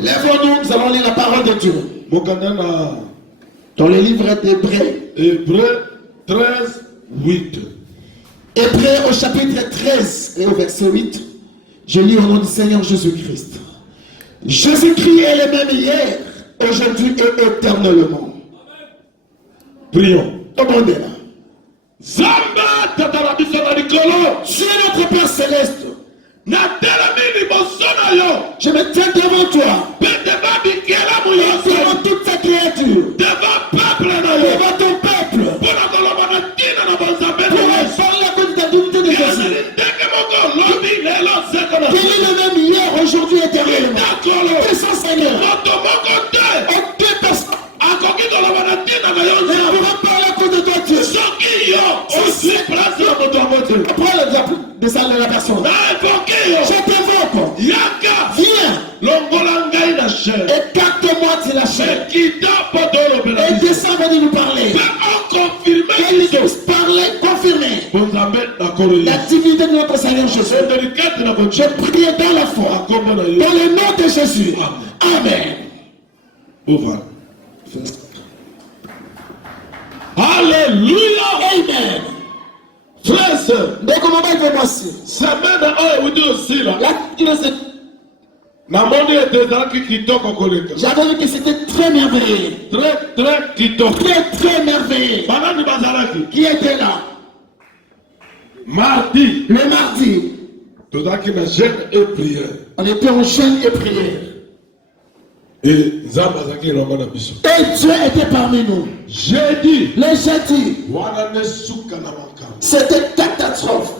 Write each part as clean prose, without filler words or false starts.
Lève-nous, nous allons lire la parole de Dieu. Dans le livre d'Hébreux. Hébreux 13, 8. Hébreux au chapitre 13 et au verset 8. Je lis au nom du Seigneur Jésus-Christ. Jésus-Christ est le même hier, aujourd'hui et éternellement. Prions. Demandez-la. Zamba tatarabiso na likolo. Dieu notre Père céleste. Je me tiens devant toi. Devant toute ta créature. Devant peuple. Devant ton peuple. Pour parler à cause de ta dignité de Jésus. Quel est le même hier, aujourd'hui et éternellement. Que son Seigneur. Aucune personne. Ne pourra parler à cause de toi, Dieu. Prends l'exemple de ça de la personne. Je t'invoque. Viens. Écarte-moi de la chair. Et descends venir nous parler. Qu'il puisse parler, confirmer la divinité de notre Seigneur Jésus. Je prie dans la foi. Dans le nom de Jésus. Amen. Alléluia. Amen. Frères et sœurs, j'avais vu que c'était très merveilleux. Très merveilleux. Qui était là? Mardi. Le mardi. On était en jeûne et prière. Et Dieu était parmi nous. Jeudi. Le jeudi. C'était catastrophe.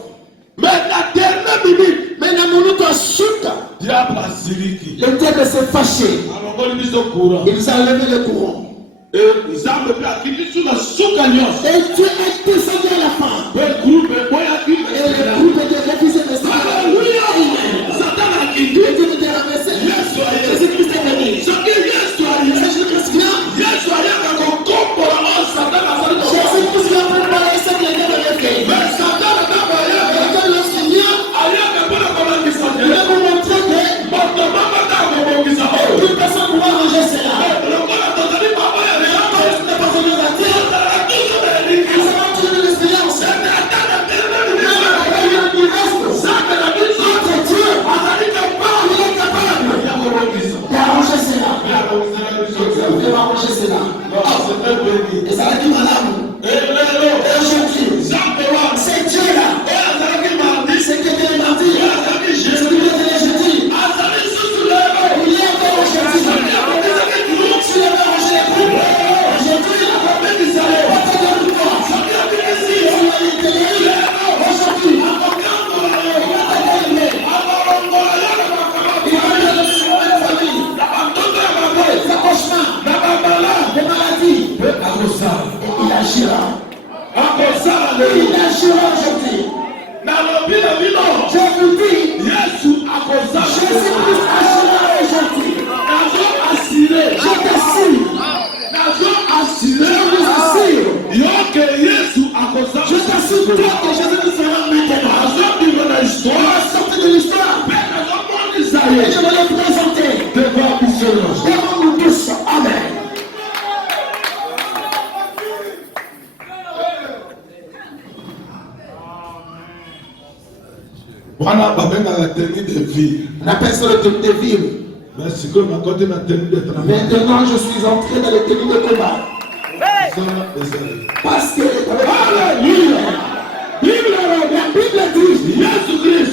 Mais la dernière minute. Mais la minute à Souka. Le diable s'est fâché. Il nous a levé le courant. Et Dieu est descendu à la fin. Et le groupe de refusé de ça. Satan a quitté. Dieu nous a ramassé. Jésus-Christ est venu. Jésus-Christ vient. Jésus-Christ vient préparer ce qu'il a fait. Mais Satan n'a pas parlé. Quand lorsqu'il vient, il va vous montrer que toute personne pourra ranger cela. Et ça va être madame. Et aujourd'hui, c'est Dieu là. C'est que Dieu est mardi. C'est que Dieu est jeudi. Il est encore aujourd'hui. Tu es encore aujourd'hui. Aujourd'hui, il agira. Il agira aujourd'hui. Je vous dis, Jésus-Christ agira aujourd'hui. Je t'assure. Je t'assure toi que Jésus-Christ sera maintenant. Il va sortir de l'histoire. Et je vais le présenter devant nous tous. Amen. On appelle ça le tenue de ville. Maintenant, je suis entré dans le tenue de combat. Parce que la Bible dit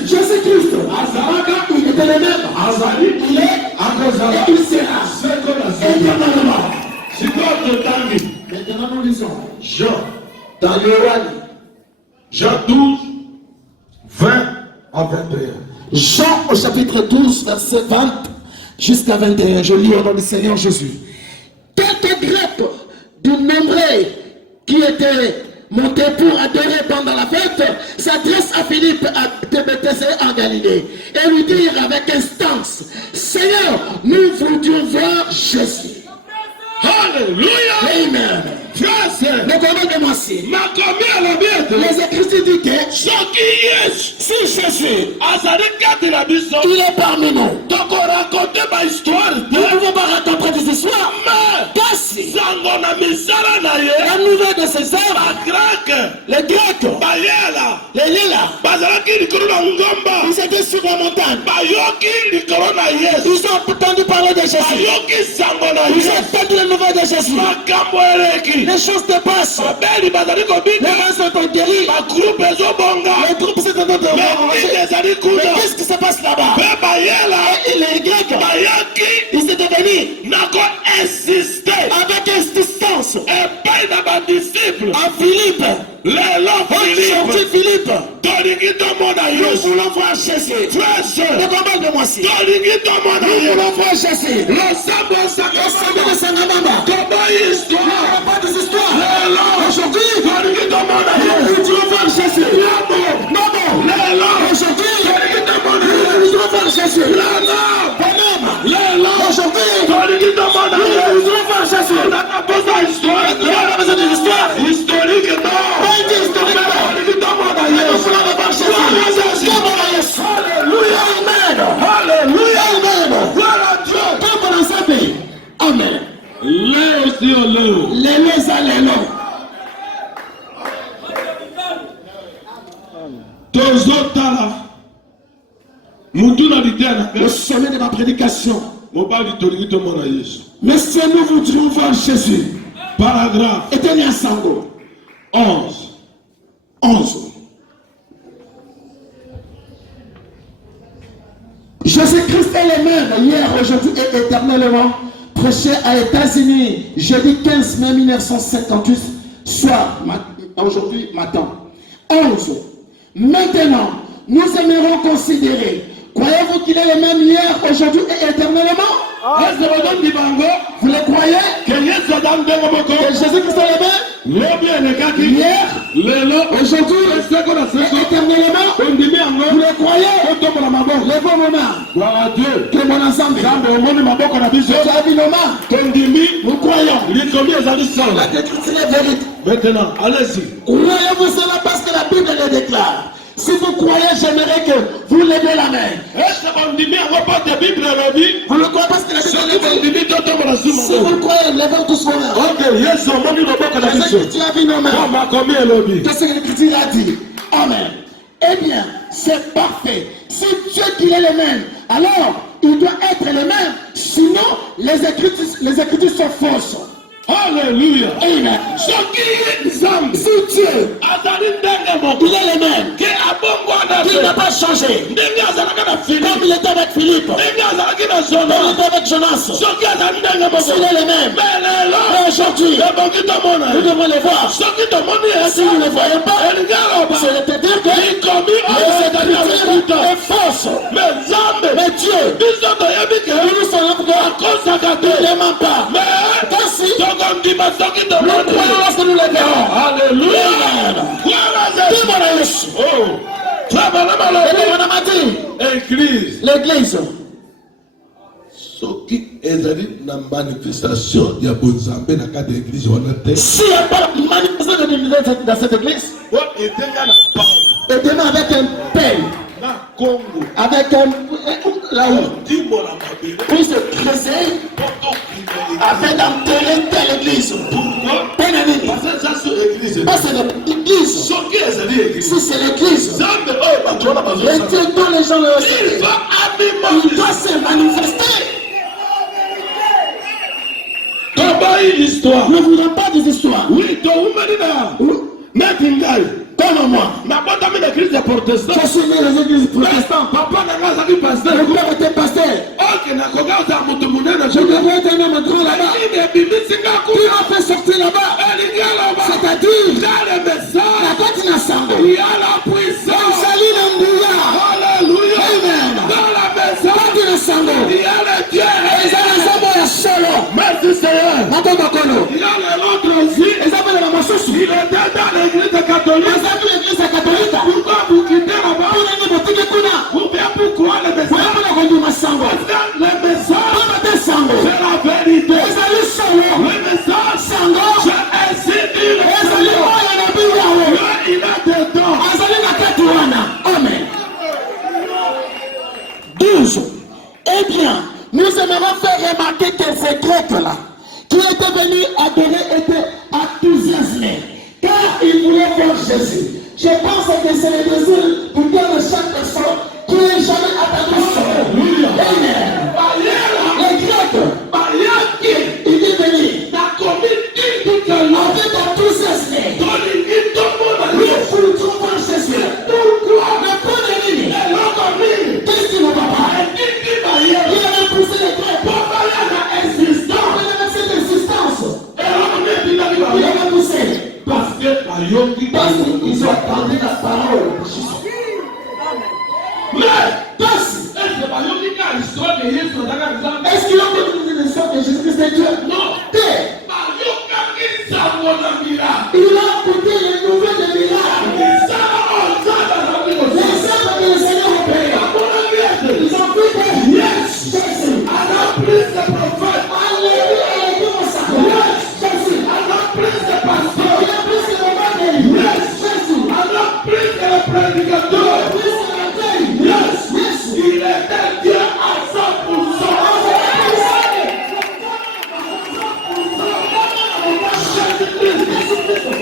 Jésus-Christ, il était le même. Il est et il sera éternellement. Maintenant, nous lisons Jean, dans Yohane, Jean 12, 20 à 21. Jean au chapitre 12, verset 20 jusqu'à 21. Je lis au nom du Seigneur Jésus. Quelques Grecs du nombreux qui étaient montés pour adorer pendant la fête s'adressent à Philippe de Béthésda en Galilée et lui dirent avec instance: Seigneur, nous voudrions voir Jésus. Alléluia. Amen. Les Écritures disent que si Jésus il est parmi nous, histoire Nous ne pouvons pas raconter des histoires. Kasi, sango na misala na ye la nouvelle de ces hommes, bagreke les Grecs, bayela les Lélas, bazalaki likolo na ngomba ils étaient sur la montagne. bayoki likolo na yesu Ils ont entendu parler de Jésus. bayoki sango na Ils ont yesu entendu les nouvelles de Jésus. makambo eleki Les choses te passent. babeli bazali Les kobina gens sont guéris. bagroupe ezobonga Les groupes sont en train de me nini manger. ezali Mais kuna qu'est-ce qui se passe là-bas? mpe bayela Et les Grecs, bayaki ils étaient venus nako insiste avec insistance epai na badisiple à Philippe. lelo Aujourd'hui, Philippe Philippe, tolingi tomona nous yesu voulons voir Jésus. frese Le combat de moi-ci. tolingi tomona Nous yesu voulons voir Jésus. losambo Le osakama Seigneur de Sangamamba. toboyi Il n'y histoire aura pas des histoires. lelo Aujourd'hui, tolingi tomona yesu nous voulons voir Jésus. lelo Non, non. lelo Aujourd'hui, tolingi tomona nous yesu voulons voir Jésus. lelo Bonhomme. lelo Aujourd'hui, tolingi tomona nous yesu voulons voir Jésus. nakaposa histoire Il n'y a pas besoin d'une histoire. historique non Pas une historique. tolingi tomona Nous yesu voulons voir Jésus. Comme on a Jésus. Alléluia. Amen. Alléluia. Amen. Gloire à Dieu. Comme on a sapé. Amen. Léo si o Léo. Lélo à lélo. Tozotala. Mutuna litena. Le sommet de ma prédication. Mobali tolingi tomona Yesu. Mais si nous voudrions voir Jésus, Paragraphe éteignez un sango. 11. 11. Jésus-Christ est le même hier, aujourd'hui et éternellement. Prêché à États-Unis, jeudi 15 mai 1958, soir, aujourd'hui, matin. 11. Maintenant, nous aimerons considérer. Croyez-vous qu'il est le même hier, aujourd'hui et éternellement? Vous le croyez? Que Jésus-Christ est le même? Hier, aujourd'hui, et éternellement? Vous le croyez? Levons nos mains. Gloire à Dieu. Que mon ensemble. Nous croyons. La déclaration est vérité. Maintenant, allez-y. Croyez-vous cela parce que la Bible le déclare. Si vous croyez, j'aimerais que vous levez la main. Vous le croyez parce que la Bible le déclare. Si vous le croyez, levez tous vos mains. Qu'est-ce que tu as vu nos mains? Qu'est-ce que l'Écriture a dit? Amen. Eh bien, c'est parfait. Si Dieu dit est le même, alors il doit être le même. Sinon, les Écritures sont fausses. Alléluia. Amen. Si Dieu, il est le même, il n'a pas changé. Comme il était avec Philippe, comme il était avec Jonas, il est le même. Mais aujourd'hui, nous devons le voir. Si nous ne le voyons pas, c'est le dire que est fausse. Mais Dieu, nous sommes là, il ne ment pas. Ainsi, nous croyons lorsque nous le verrons. Alléluia. Église. L'église. Soki ezali na manifestation ya bonzambe na kati ya église wana te. S'il n'y a pas de manifestation de divinité dans cette église, Bon, etenga na Paul. et demain avec un pelle, Na Congo. avec un là-haut, Timbo na mabele. pour se creuser, Poto kimeli. afin d'enterrer telle église. Pourquoi? Pénalité. Parce que ça sur église. Parce que c'est l'église. Soki ezali église. Si c'est l'église, Zambe oyo bato wana les bazosala. dieux dont les gens le Il savent, va il doit abima. se manifester. Tobayi l'histoire. Nous ne voulons pas des histoires. Oui, toumeli na. Neti ngai. Comme moi, Nabotami na église ya protestant. je suis né dans les églises protestantes. Papa na ngai azali pasteur. Le père était pasteur. Ok, nakoka ozala moto monene. Je devrais être un homme grand là-bas. Nini ebimisika Qui kuna. m'a fait sortir là-bas? Elingi aloba. C'est-à-dire, Dans le message. la tête n'a sango. Il y a la puissance. Salut l'Ambouya. Alléluia. Amen. Dans la message. Tête n'a sango. Il y a le Dieu. Eza na nzambo ya solo. Merci Seigneur. Mato makolo. Il y a l'autre aussi. Eza pele na mosusu. Il était dans l'église catholique. Eza pele l'église ya katolika. Pourquoi vous quittez là-bas? Pour nini botiki kuna? Ou bien pourquoi le message? Pour mpona kondima sango. Dans le message. Mpona te sango. C'est la vérité. Ezali solo. Le message. Sango. C'est ainsi dit le Ezali Seigneur. oyo na bible yawo. Il a des dons. Azali na kati wana. Amen. 12. Eh bien, nous aimerions faire remarquer que ces Grecs-là, qui étaient venus adorer, étaient enthousiasmés, car ils voulaient voir Jésus. Je pense que c'est le désir pour de chaque personne qui n'est jamais attendu son. Amen. Les Grecs, ils étaient venus avec enthousiasme. Pour le trouver Jésus. Mais pour les lignes, qu'est-ce qui ne va pas? Il avait poussé les Grecs. Cette existence. Il avait poussé. Parce qu'ils ont entendu la parole de Jésus. Mais, est-ce qu'ils ont connu l'histoire de Jésus-Christ est Dieu? Non. Il a écouté les nouvelles de miracles. Les œuvres que le Seigneur a payées. Ils ont pris des Jésus. Alléluia, il est comme ça. Jésus. Il a plus que le matin. Jésus. Il a plus que la veille. Il était Dieu à 100%.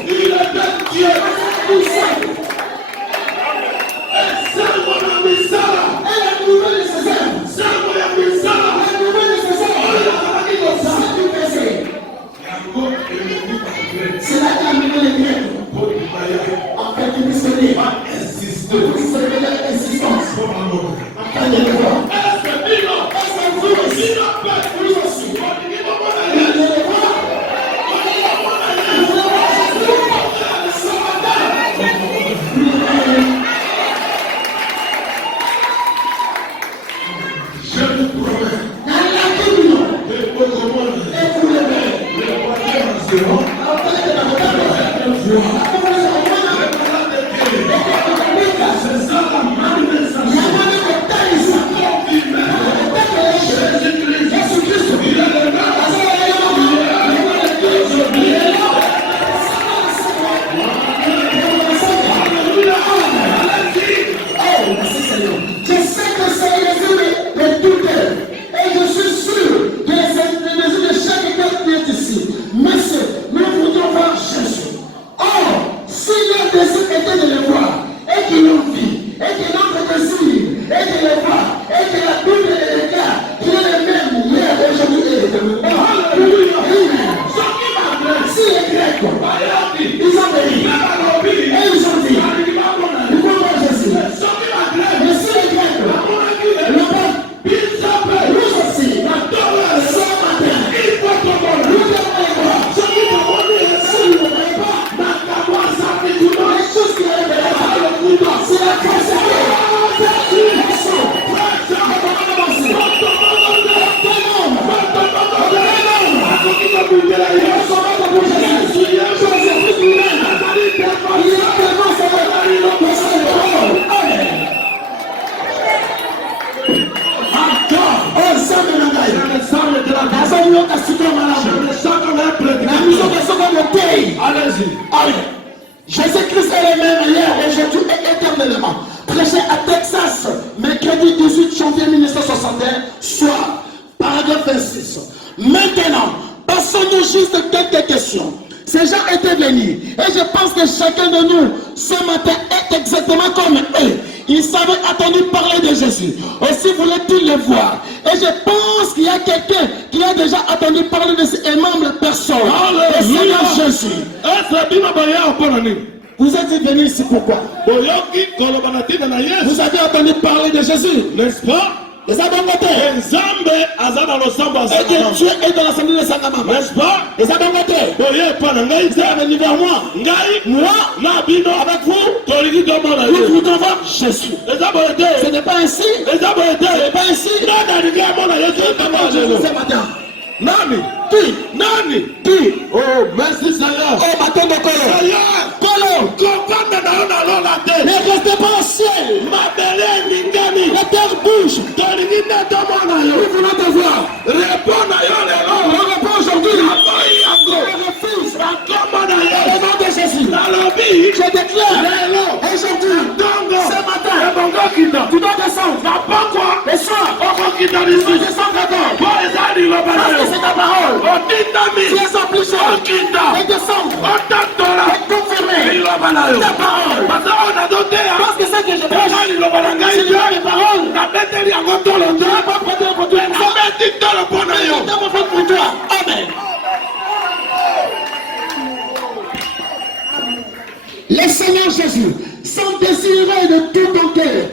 Il était Dieu à 100%. Et ça, mon ami, ça. Et la nouvelle nécessaire. Ça, mon ami, ça. La nouvelle nécessaire. C'est là qu'il a mené les Grecs. En fait, il se dit, il se révèle l'existence. Afin de le voir. Est-ce que vous aussi, vous aussi, vous le voir. Je vous promets. Dans la communion. Et vous le verrez. C'est ça la manifestation. Jésus-Christ, il est le même. Je sais que c'est les de tout cœur. Et je suis sûr que c'est les yeux de chaque cœur qui est ici. Monsieur, nous voudrions voir Jésus. Or, si leur désir était de le voir, et qu'ils l'ont vu, et que notre désir est de le voir, et que la Bible est le cas, qu'il est le même hier, aujourd'hui et demain. Alléluia. Si les Grecs, ils ont venu, et ils ont dit, il faut voir Jésus. Mais si les Grecs, nous aussi, ce matin, nous devons les voir. Si nous ne voyons pas, les choses qui arrivent là, c'est la allez. Jésus-Christ est le même hier, aujourd'hui et éternellement. Prêché à Texas, mercredi 18 janvier 1961, soir, paragraphe 26. Maintenant, passons-nous juste quelques questions. Ces gens étaient venus, et je pense que chacun de nous, ce matin, est exactement comme eux. Ils avaient attendu parler de Jésus. Aussi voulaient-ils le voir. Et je pense qu'il y a quelqu'un qui a déjà attendu parler de cette aimable personne. Le Seigneur Jésus. Vous êtes venus ici pourquoi? Vous avez entendu parler de Jésus, n'est-ce pas? Et ça bon côté. Et que Dieu est dans l'assemblée de Sangama, n'est-ce pas? Et ça bon côté. Vous êtes venu vers moi. Moi, avec vous, nous voulons voir Jésus. Ce n'est pas ainsi. Ce n'est pas ainsi. Ce matin. Nani? Oh, merci Seigneur. Oh, bâton de Kolo. Ne restez pas au ciel. La terre bouge. Nous voulons te voir. On répond aujourd'hui. On refuse. Au nom de Jésus. Je déclare aujourd'hui, ce matin, tu dois descendre. Le soir, tu dois descendre. obliger de descendre, de confirmer ta parole. Parce que c'est que je prêche, c'est mes paroles. Je ne vais pas prêter pour toi. Pour toi. Amen. Le Seigneur Jésus s'en désirait de tout ton cœur.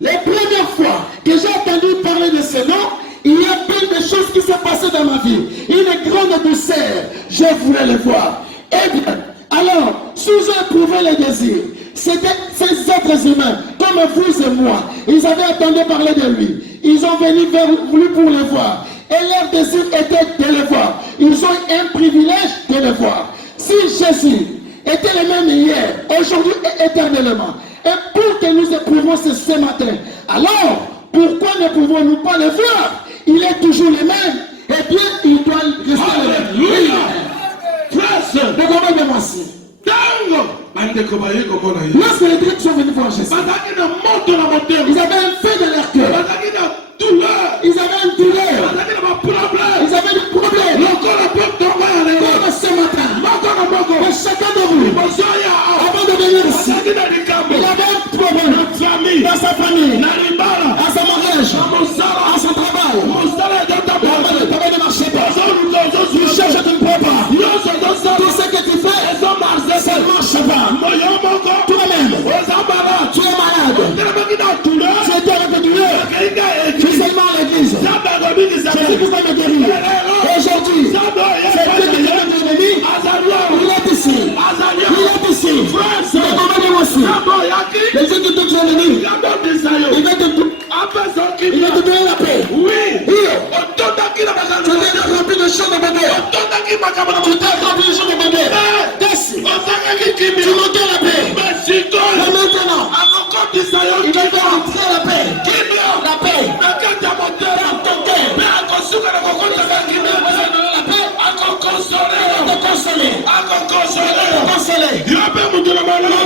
Les premières fois que j'ai entendu parler de ce nom, il y a plein de choses qui sont passées dans ma vie. Une grande douceur, je voulais le voir. Eh bien, alors, si j'ai éprouvé le désir, c'était ces êtres humains, comme vous et moi, ils avaient entendu parler de lui. Ils ont venu vers lui pour le voir. Et leur désir était de le voir. Ils ont un privilège de le voir. Si Jésus était le même hier, aujourd'hui et éternellement, et pour que nous éprouvions ce matin, alors, pourquoi ne pouvons-nous pas le voir? Il est toujours le même. Eh bien, il doit rester le même. Frère, regardez-moi ici. Lorsque les Grecs sont venus voir Jésus, ils avaient un feu dans leur cœur. Ils avaient une douleur. Ils avaient des problèmes. Comme ce matin, mais chacun de vous, avant de venir ici, il avait un problème dans sa famille, à sa mariage, à son travail. Le travail ne marchait pas. Tu cherches, tu ne prends pas. Tout ce que tu fais, ça ne marche pas. Toi-même, tu es malade. Tu étais avec le douleur. Tu es seulement à l'église. Jésus pouvait me guérir. Aujourd'hui, c'est Dieu qui est notre ennemi. Il est ici. Il est ici. C'est le moment de moi aussi. Les gens qui te tuent l'ennemi, il va te donner la paix. Oui. Tu t'es rempli de chants de bébé. Tu t'es rempli de chants de bébé. Dessus. Tu montes la paix. Et maintenant, il va te rentrer la paix. La paix. Dans ton cœur.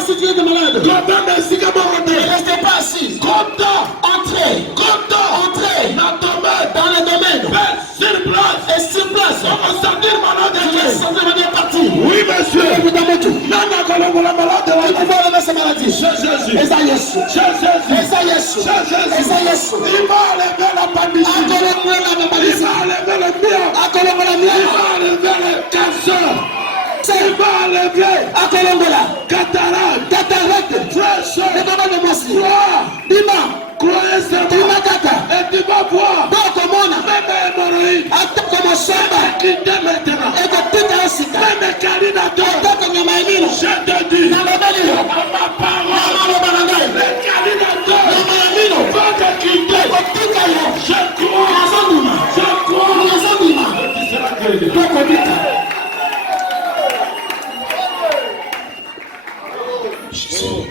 Si tu es de malade, ne restez pas assis. Entrez dans le domaine. Et sur place. Tu es bien parti. Oui, monsieur. Tu peux lever ces maladies.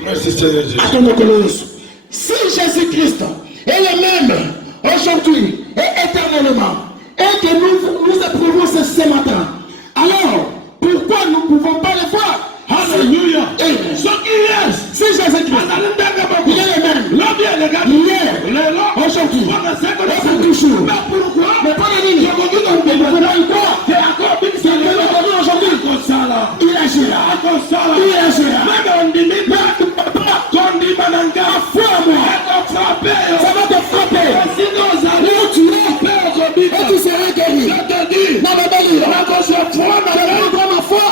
Merci Seigneur Jésus. Si Jésus-Christ est le même aujourd'hui et éternellement, et que nous éprouvons ce matin, alors pourquoi nous ne pouvons pas le voir? Alléluia. Si Jésus-Christ, il est le même. Hier, aujourd'hui, et pour toujours. Mais pas la ligne. Mais vous pouvez y croire. C'est le même aujourd'hui. Il agira. Il agira. À foi, moi. Ça va te frapper. Où tu es, et tu seras guéri. Non, mais béni. Je prends ma foi.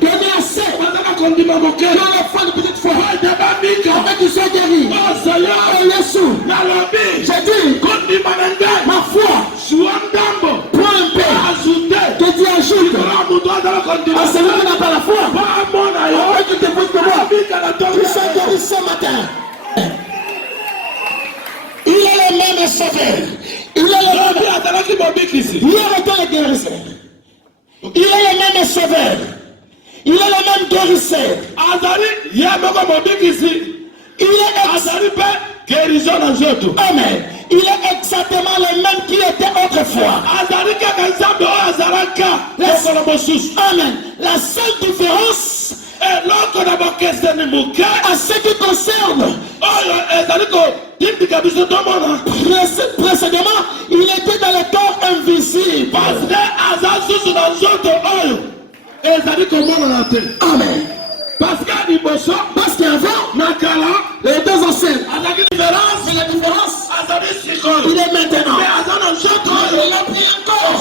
Donnez assez. Dans la foi de petite foi. Afin que tu sois guéri. Et Jésus. J'ai dit, ma foi. Prends un peu. Que tu ajoutes. À celui qui n'a pas la foi. Afin que tu te poses de moi. Tu sois guéri ce matin. Il est le même sauveur. Il est le même. Hier était le guérisseur. Il est le même sauveur. Il est le même guérisseur. Amen. Il est exactement le même qui était autrefois. Amen. La seule différence à ce qui concerne précédemment, il était dans le corps invisible. Amen. Parce qu'avant, les deux enceintes. Mais la différence, il est maintenant. Il a pris encore.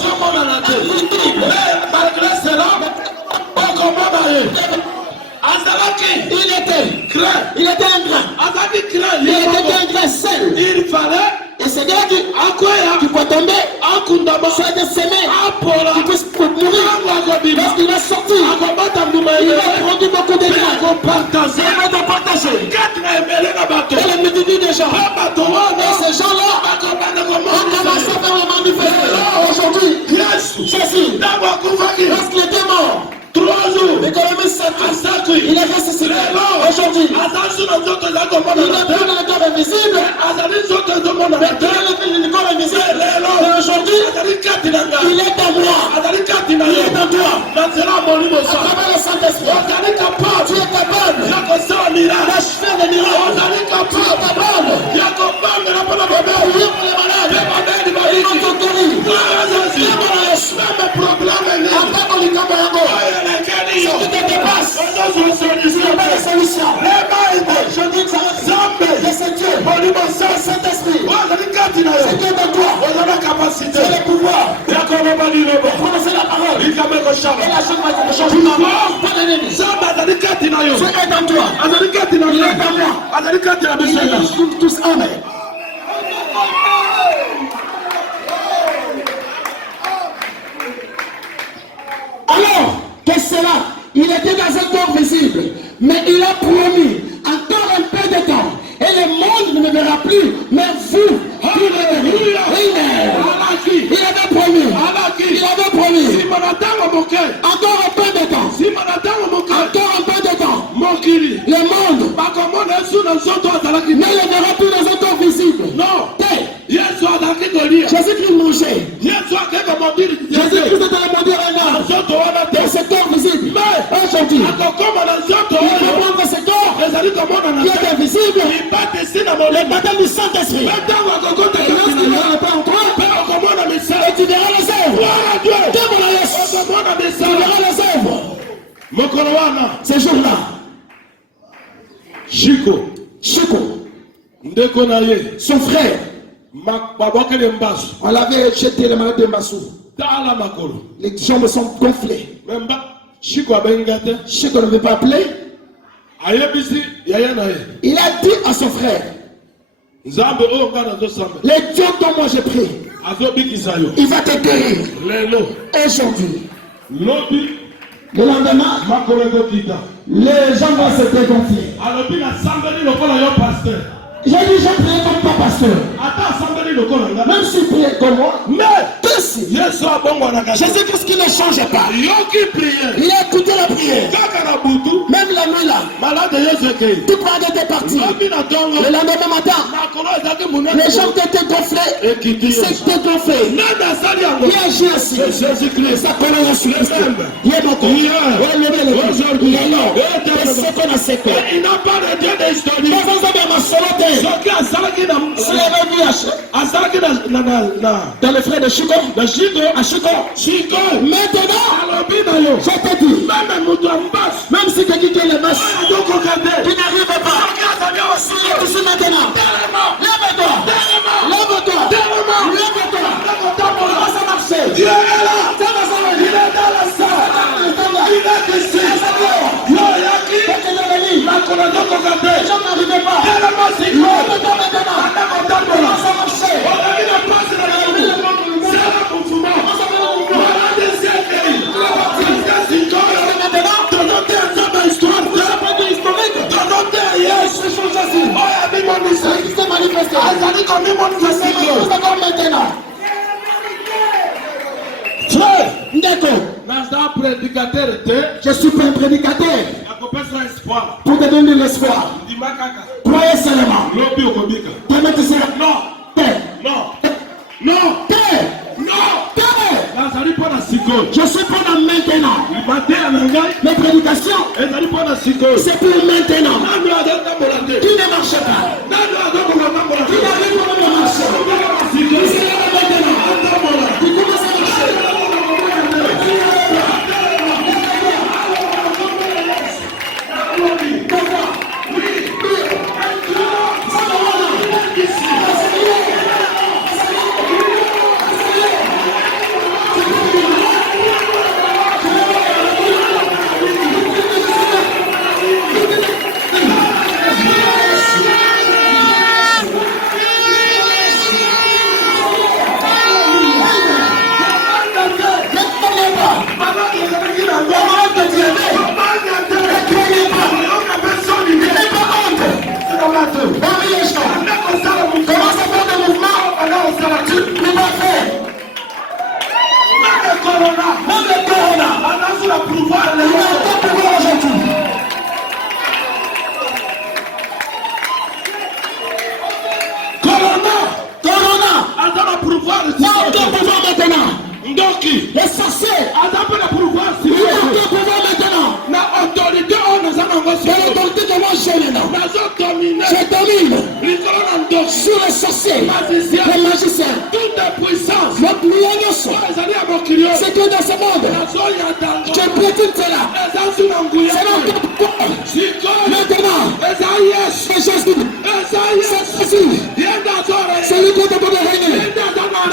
Malgré cela, il était un grain. Il était un grain seul. Il fallait et c'est là qui peut tomber, soit de semer, qui peut mourir. Lorsqu'il va sortir, il va prendre beaucoup de grains. Il va partager. Et les multitudes de gens. Et ces gens-là ont commencé à faire le manifester. Aujourd'hui, Jésus, lorsqu'il était mort, 3 jours, l'économie s'accroît. Il a ressuscité. Aujourd'hui, il n'est plus dans le corps invisible. Mais dans le corps invisible. Mais aujourd'hui, il est en moi. Il est en toi. À travers le Saint-Esprit, tu es capable d'achever les miracles. Tu es capable de prier pour les malades. Ils vont te guérir. Ce qui te dépasse, il n'y a pas de solution. Je dis que ça c'est Dieu, c'est Saint-Esprit. C'est Dieu de toi. C'est le pouvoir. Prononcer la parole. Et la chose va être changée. Pas d'ennemi. Dieu est en toi. Il est en moi. Il est en tous. Amen. Alors, qu'est-ce que c'est là? Il était dans un corps visible, mais il a promis encore un peu de temps. Et le monde ne me verra plus, mais vous, vous me verrez. Amen. Il avait promis. Encore un peu de temps. Encore un peu de temps. Le monde ne le verra plus dans un corps visible. Non. Jésus-Christ mangeait. Jésus-Christ était le mondir un homme. Dans ce corps visible. Mais aujourd'hui, il va prendre ce corps qui est invisible. Le baptême du Saint-Esprit. Et lorsqu'il va rentrer en toi, et tu verras les œuvres. Tu verras les œuvres. Ce jour-là, Chico, son frère, on l'avait jeté le malade de Mbassou. Les jambes sont gonflées. Chico ne veut pas appeler. Il a dit à son frère, les dieux dont moi j'ai pris, il va te guérir. Aujourd'hui, le lendemain, les jambes vont se dégonfler. J'ai dit, j'ai prié comme pas pasteur. Même si prié comme moi, mais Jésus-Christ qui ne change pas. Il a écouté la prière. Même la nuit là, tout malade était parti. Le lendemain matin, les jambes étaient gonflées. C'était gonflé. Il agit ainsi. Sa colère est sur Christ. Il est mort. Il est là. C'est qu'on a ses corps. Il n'a pas de Dieu d'histoire. Dans le frère de Chico, à Chico. Maintenant, je te dis, même si quelqu'un qui est le masque, tu n'arrives pas. Si tu es ici maintenant, lève-toi. Comment ça marche? Dieu est là. Il est dans la salle. Il est ici. Les gens n'arrivaient pas. Lève-toi maintenant. Comment ça marche? Je suis pas un prédicateur pour te donner l'espoir. Croyez seulement. Je suis pour la maintenant. Les prédications, c'est pour maintenant. Qui ne marche pas. Qui n'arrive pas à marcher. C'est maintenant. Tu commences à marcher. Il va faire. Même le corona. Même le corona. On a sous le pouvoir. Il a encore pouvoir aujourd'hui. Corona. Corona. On a le pouvoir. Il a encore pouvoir maintenant. Ndoki. Les sorciers. On a le pouvoir. Il a encore pouvoir maintenant. La autorité, on a le Dans l'autorité de moi, je maintenant. Je domine sur les sorciers, les magiciens, toute puissance. notre liaison. C'est que dans ce monde, je prédis cela. C'est notre corps. Maintenant, c'est Jésus. C'est Jésus. C'est lui qui est pour le régner.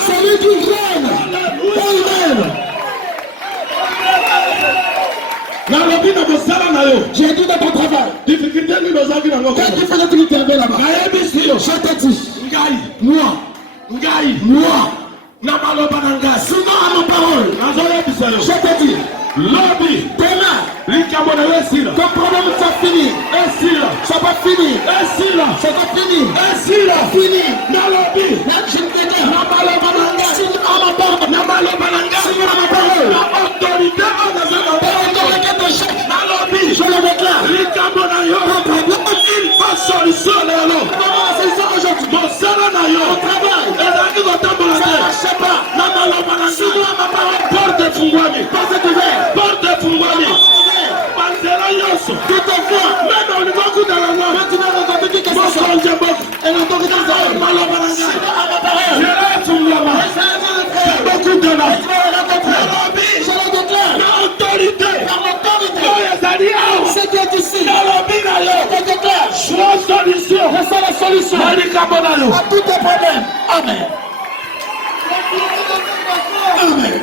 C'est lui qui règne. Amen. J'ai dit dans ton travail. Quelle difficulté tu avais là-bas? Je te dis. Moi. Sinon à ma parole. Je te dis. Demain. Ton problème soit fini. Ça va finir. Ça va finir. Fini. Je te dis. Sinon à ma parole. Sinon à ma parole. Je le déclare. Il faut solution. Au travail. Ça ne marche pas. Sinon ma parole. Porte fungwami. Porte fungwami. Banzela yoso. Tout est fort. Même au niveau de la loi. Maintenant, on va te dire que c'est ça. Et l'autorité, c'est Je l'ai fungwama. Beaucoup de la. je le déclare. L'autorité. Par l'autorité. C'est qui est ici. je te déclare. la solution. C'est la solution à tous tes problèmes. Amen. Amen.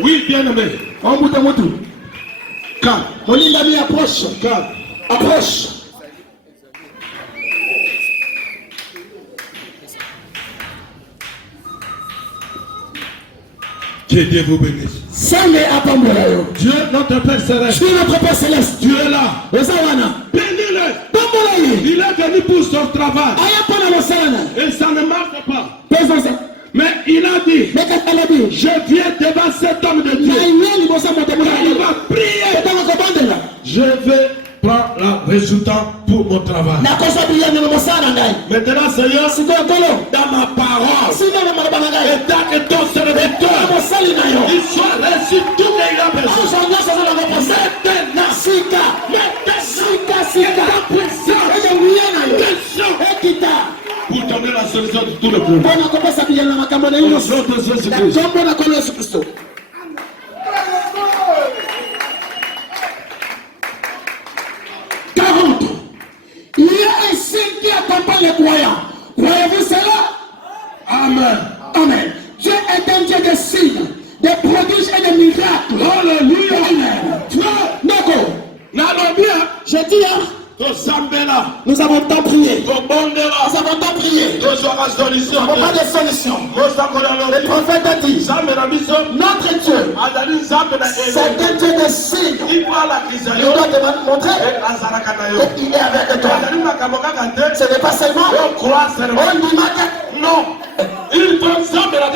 Oui, bien aimé. On bout à moto. Quand Mon ami approche. Approche. que Dieu vous bénisse. Dieu, notre Père céleste, notre Père céleste. Dieu est là. Bénis-le. Il est venu pour son travail. Et ça ne marche pas. Mais il a dit, je viens devant cet homme de Dieu. Il va prier. Je vais prendre le résultat pour mon travail. Maintenant, Seigneur, dans ma parole, et tant que ton serviteur, il soit reçu tout ce qu'il a besoin. Pour donner la solution de tout le problème. Au nom de Jésus-Christ. Il y a un signe qui accompagne les croyants. Croyez-vous cela? Amen. Amen. Dieu est un Dieu de signes, de prodiges et de miracles. Alléluia. Amen. D'accord. Je dis, nous avons tant prié. Nous avons tant prié. Nous n'avons pas de solution. Le prophète a dit, notre Dieu, c'est un Dieu de signes. Il doit te montrer qu'il est avec toi. Ce n'est pas seulement on dit non. Il faut Le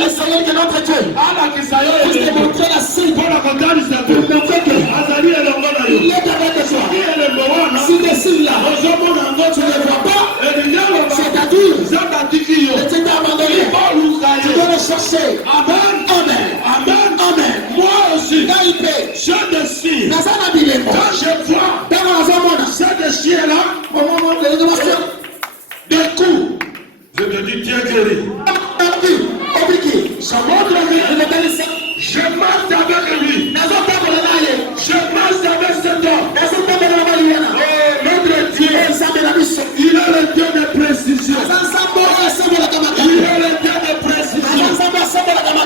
Seigneur est notre Dieu. Pour te montrer la signe. Pour montrer qu'il est avec toi. Si des signes là, tu ne les vois pas, c'est-à-dire que tu t'es abandonné. Tu dois le chercher. Amen. Amen. Amen. Amen. Moi aussi, Quand il paie, je décide. dans un habillement, Quand je vois c'est des chiens là, au moment de l'élévation, des coups, je te dis, Dieu guéri. Ça montre lui. Je marche avec lui. Je marche avec cet homme. Notre Dieu, il est le Dieu de précision. Il est le Dieu de précision.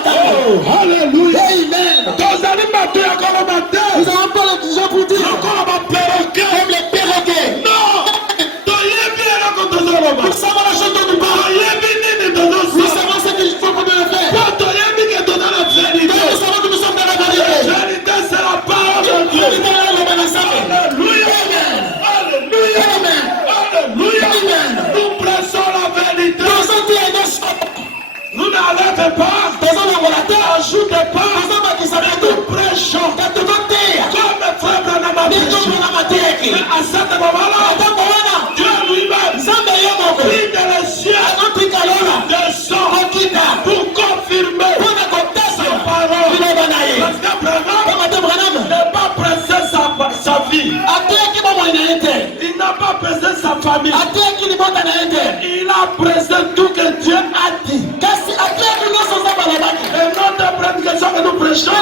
Oh, alléluia. Amen. Nous avons pas le toujours pour dire. Comme les perroquets. Non. Nous savons la chose dont nous parlons. Nous savons ce qu'il faut qu'on le fasse. Nous savons que nous sommes dans la vérité. C'est la parole de Dieu. Alléluia. Alléluia. Amen. Alléluia. Amen. Alléluia. Amen. Nous famille. Il a présenté tout que Dieu a dit. Et notre prédication que nous prêchons,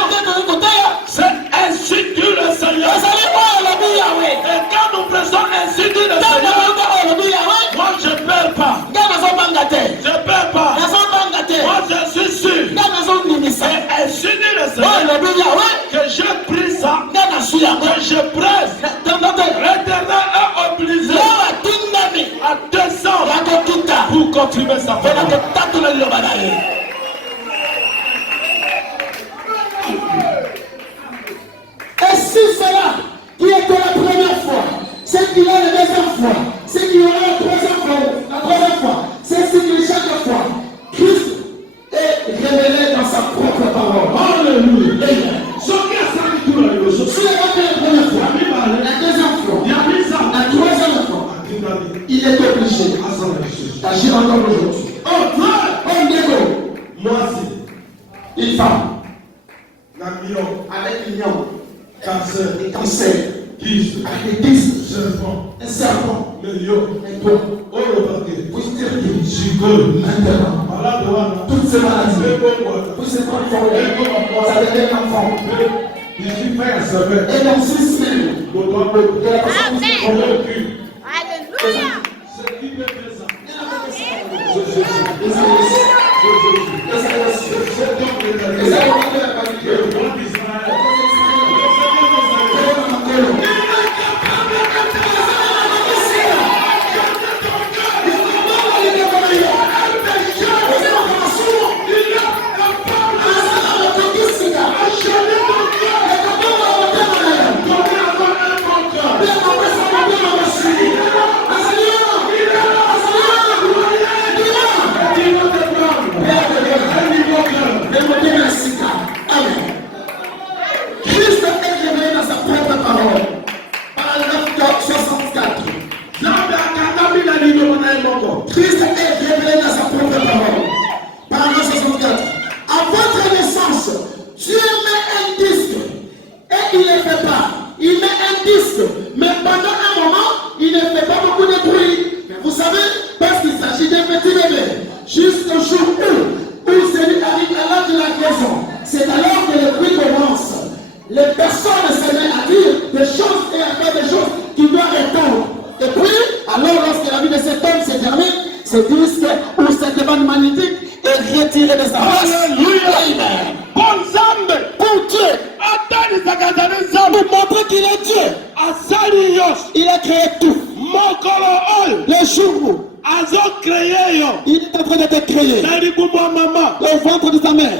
c'est ainsi dit le Seigneur. Et quand nous prêchons ainsi dit le Seigneur, moi je ne perds pas. Je ne perds pas. Moi je suis sûr. Et ainsi dit le Seigneur que j'ai pris ça, que je presse. L'Éternel est obligé à descendre pour confirmer sa parole. Et si cela qui était la première fois, c'est qu'il a la deuxième fois, c'est qu'il y aura la troisième fois, c'est ce que chaque fois, Christ est révélé dans sa propre parole. Alléluia. Si la première fois, la deuxième fois, la troisième fois, il est obligé d'agir encore aujourd'hui. Moi aussi, une femme avec une lion, cancer, athlétisme, un serpent, un poids, maintenant, toutes ces maladies, tous ces enfants, ça devient un enfant. Et dans 6 semaines, de la personne qui se Alléluia. Christ est révélé dans sa propre parole. Paragraphe 64. À votre naissance, Dieu met un disque et il ne fait pas. Il met un disque, mais pendant un moment, il ne fait pas beaucoup de bruit. Mais vous savez, parce qu'il s'agit d'un petit bébé, jusqu'au jour où celui arrive à l'âge de la raison, c'est alors que le bruit commence. Les personnes se mettent à dire des choses et à faire des choses qui doivent répondre. Et puis, alors lorsque la vie de cet homme se termine, ce disque ou cette bande magnétique est retiré de sa face. Alléluia. Pour Dieu, pour montrer qu'il est Dieu, il a créé tout. Le jour où il est en train de te créer au ventre de ta mère,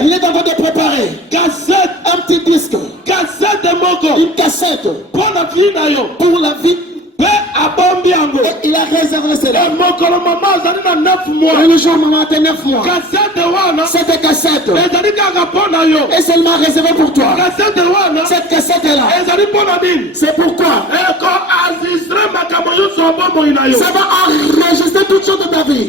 il est en train de préparer un petit disque, une cassette pour la vie. Et il a réservé cela. Et le jour maman a 9 mois. Cette cassette est seulement réservée pour toi. Cette cassette est là. C'est pourquoi ça va enregistrer toutes choses de ta vie.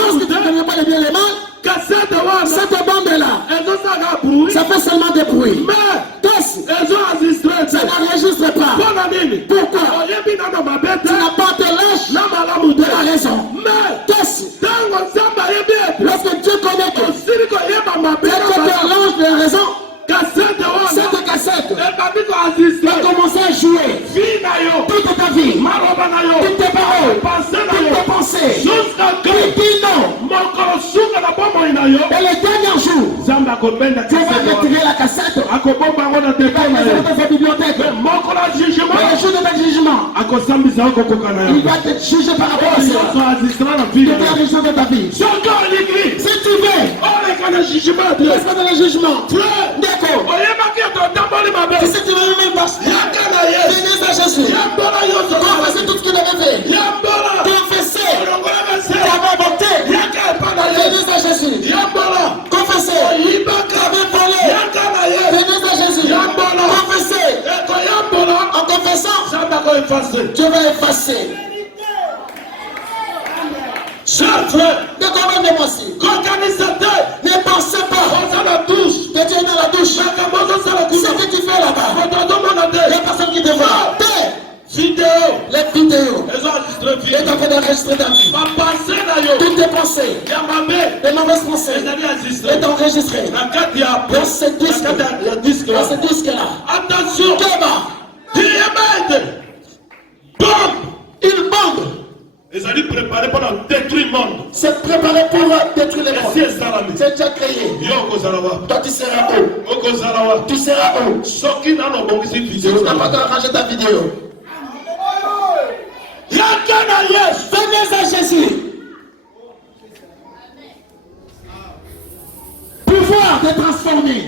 Lorsque tu ne connais pas les bien et les mal, cette bande là, ça fait seulement des bruits. Ça n'enregistre pas. Pourquoi? Tu n'as pas de lâche de la raison. Lorsque Dieu connaît que tu l'ange de la raison, cette cassette va commencer à jouer toute ta vie, toutes tes paroles, toutes tes pensées. Tu dis non. Et le dernier jour, tu vas retirer la cassette dans ta bibliothèque. Et le jour de ton jugement, il va te juger par rapport à cela. Tu vas juger de ta vie. Si tu veux, parce que dans le jugement, d'accord. Si tu veux même passer, venez à Jésus. Confessez tout ce qu'il avait fait. Confessez. Tu avais voté. Venez à Jésus. Confessez. Tu avais volé. Venez à Jésus. Confessez. En confessant, tu vas effacer. Ne pensez pas que tu es dans la douche. Ce que tu fais là-bas, il y a personne qui te voit. vidéo, les vidéos, ils ont enregistré et vidéo. en train d'enregistrer ta vie. Ma pensée d'ailleurs, Toutes tes pensées, les mauvaises pensées, ils ont enregistré. est enregistré. Dans ce disque-là. Attention, Keba, Diamètre, bombe, une bombe, ils ont préparé pour détruire le monde. c'est préparé pour détruire le Et monde. c'est ça la mise. C'est déjà créé. Yoko Zalawa, Toi, tu seras où? Oko Zalawa, Tu seras où? Soki Nano Bongisi Tu vidéo. n'as pas encore arrangé ta vidéo. Yakana yes, Venez à Jésus. Pouvoir de transformer.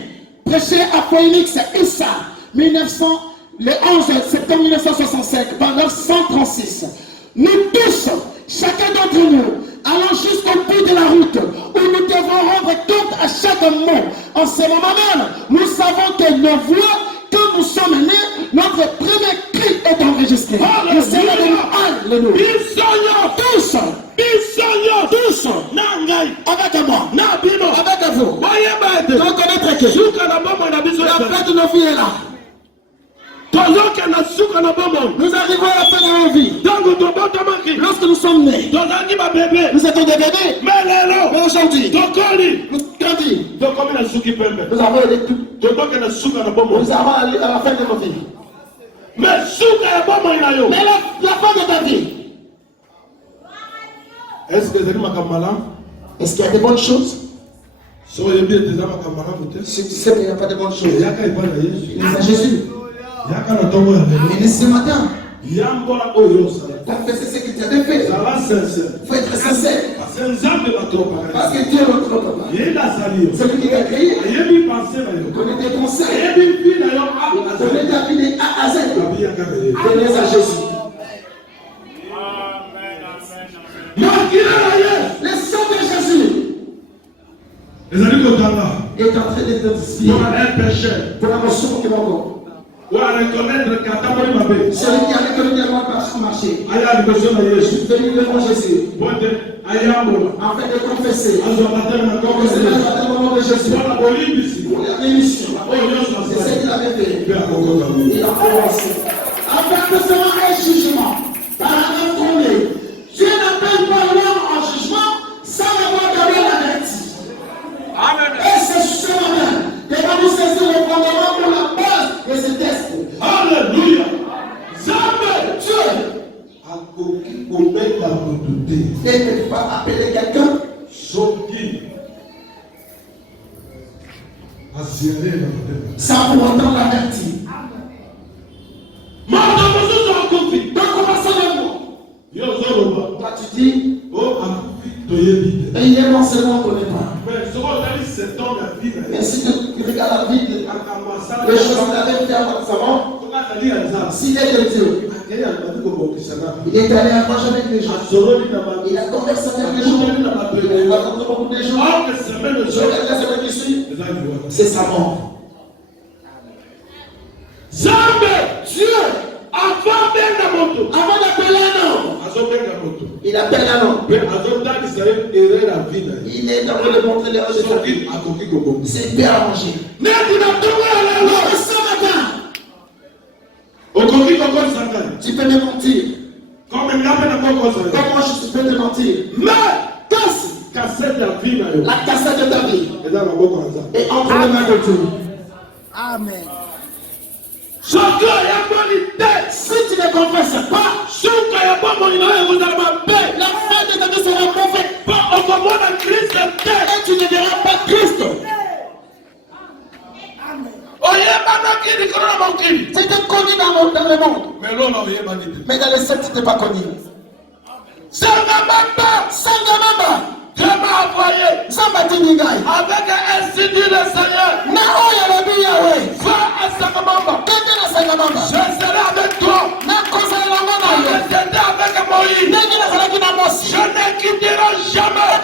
Prêché à Phoenix Issa, le 11 septembre 1965, par 136. Nous tous, chacun d'entre nous, allons jusqu'au bout de la route où nous devons rendre compte à chaque mot. En ce moment même, nous savons que nos voix, quand nous sommes nés, notre premier cri est enregistré. Alléluia. Tous. Tous. Avec moi. Avec vous. Donc connaître que la fin de nos vies est là. Nous arrivons à la fin de nos vies. Lorsque nous sommes nés, nous étions des bébés. Mais aujourd'hui, nous grandissons. Nous avons les plus. Nous avons à la fin de nos vies. Mais la fin de ta vie. Est-ce que c'est malin? Est-ce qu'il y a des bonnes choses? Si Si tu sais qu'il n'y a pas de bonnes choses, il y a Jésus. Il est ce matin. Tu as fait ce que tu avais fait. Il faut être sincère. Parce que Dieu est notre papa. C'est lui qui t'a créé. Connais tes pensées. Connais ta vie de A à Z. Venez à Jésus. Le sang de Jésus est en train d'identifier pour la notion de mon corps. Celui qui a reconnu que moi pas marché. Je suis venu devant Jésus. Afin de confesser. Confesser le nom de Jésus. Pour la rémission. C'est ce qu'il avait fait. Il a commencé. Afin que ce soit un jugement. Par la tournée. Dieu n'appelle pas l'homme en jugement sans avoir d'abord averti. Amen. Et c'est ce matin que nous saisir le fondement pour la base de ce texte. Alléluia. Dieu. Et ne peut pas appeler quelqu'un. Sans pour autant l'avertir. Donc commençons le mot. Toi tu dis. Et il est non seulement on ne connaît pas. Mais si tu regardes la vie, les choses qu'il avait fait avant de savoir, s'il est de Dieu, il est allé à manger avec les gens, il a conversé avec les gens, il a rencontré beaucoup de gens. Je regarde la semaine qui suit, c'est sa mort. Dieu, avant d'appeler un homme, il appelle un homme. Il est en train de montrer l'erreur de sa vie. C'est bien arrangé. Mais ce matin, tu peux me mentir. Comment je peux te mentir? Mais la cassette de ta vie est entre les mains de Dieu. Amen. Si tu ne confesses pas, la fin de ta vie sera mauvaise. Et tu ne verras pas Christ. Tu étais connu dans le monde. Mais dans le ciel, tu n'étais pas connu. Sangamamba. Avec ainsi dit le Seigneur. Je serai avec toi. Je serai avec Moïse. Je ne quitterai jamais.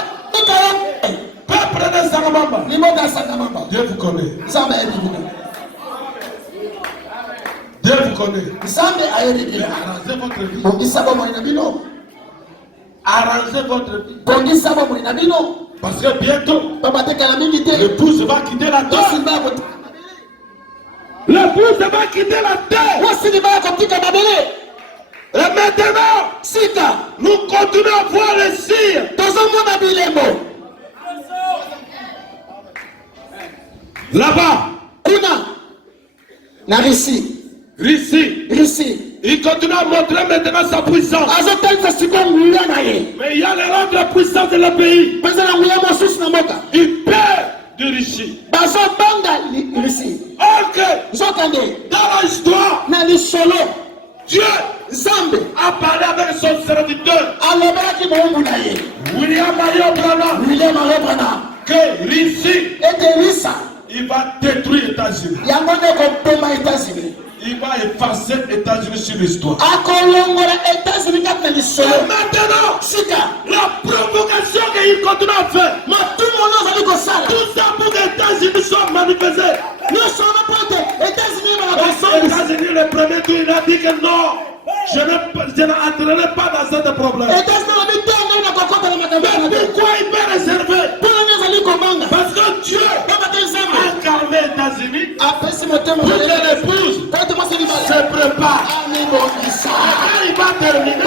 Peuple de Sangamamba. Dieu vous connaît. Dieu vous connaît. Arrangez votre vie. Parce que bientôt, l'épouse va quitter la terre. L'épouse va quitter la terre. Et maintenant, nous continuons à voir les signes. Là-bas, Russie. Il continue à montrer maintenant sa puissance. Mais il y a l'autre puissance de le pays. Il perd de Russie. Ok. Dans l'histoire, Dieu a parlé avec son serviteur William Mario Branham que Russie, il va détruire les États-Unis. Il va effacer les États-Unis sur l'histoire. Maintenant, la provocation qu'il continue à faire, tout ça pour que les États-Unis soient manifestés. Les États-Unis, le premier tour, il a dit que non, je n'entrerai pas dans ce problème. Mais pourquoi il peut réserver? Parce que Dieu a calmé les États-Unis pour que l'épouse se prépare. Il va terminer. Il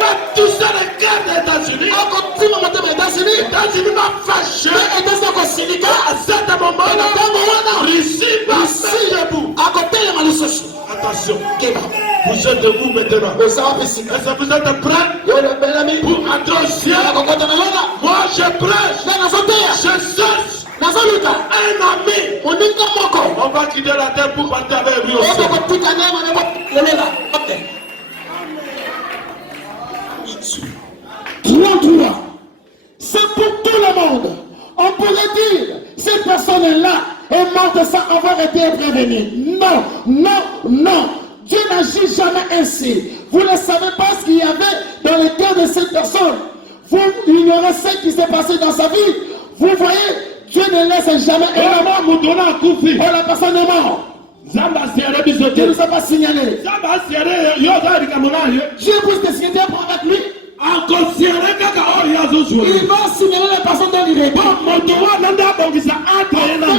va toucher le cœur des États-Unis. Les États-Unis vont fâcher. À cet moment, Russie va faire debout. Attention, vous êtes debout maintenant. Est-ce que vous êtes prêts pour attention? Moi je prêche. Je cherche un ami. On va quitter la terre pour partir avec lui aussi. C'est pour tout le monde. On pourrait dire, cette personne-là est morte sans avoir été prévenue. Non, non, non. Dieu n'agit jamais ainsi. Vous ne savez pas ce qu'il y avait dans le cœur de cette personne. Vous ignorez ce qui s'est passé dans sa vie. Vous voyez, Dieu ne laisse jamais un homme oh, la personne est morte. Dieu ne nous a pas signalé. Dieu pousse des signataires pour avec lui. Il va signaler la personne dont il répond.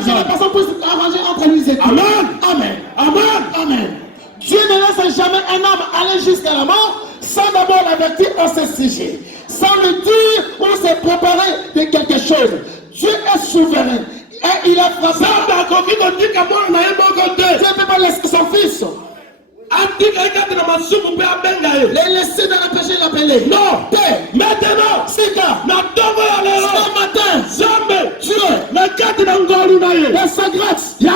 La personne puisse arranger entre lui et Dieu. Amen. Amen. Amen. Dieu ne laisse jamais un homme aller jusqu'à la mort sans d'abord l'avertir à ce sujet, sans lui dire ou se préparer de quelque chose. Dieu est souverain et il a frappé. Dieu ne peut pas laisser son fils. Les laisser dans le péché, l'appeler. Non. Maintenant, ce matin, Dieu, dans sa grâce, il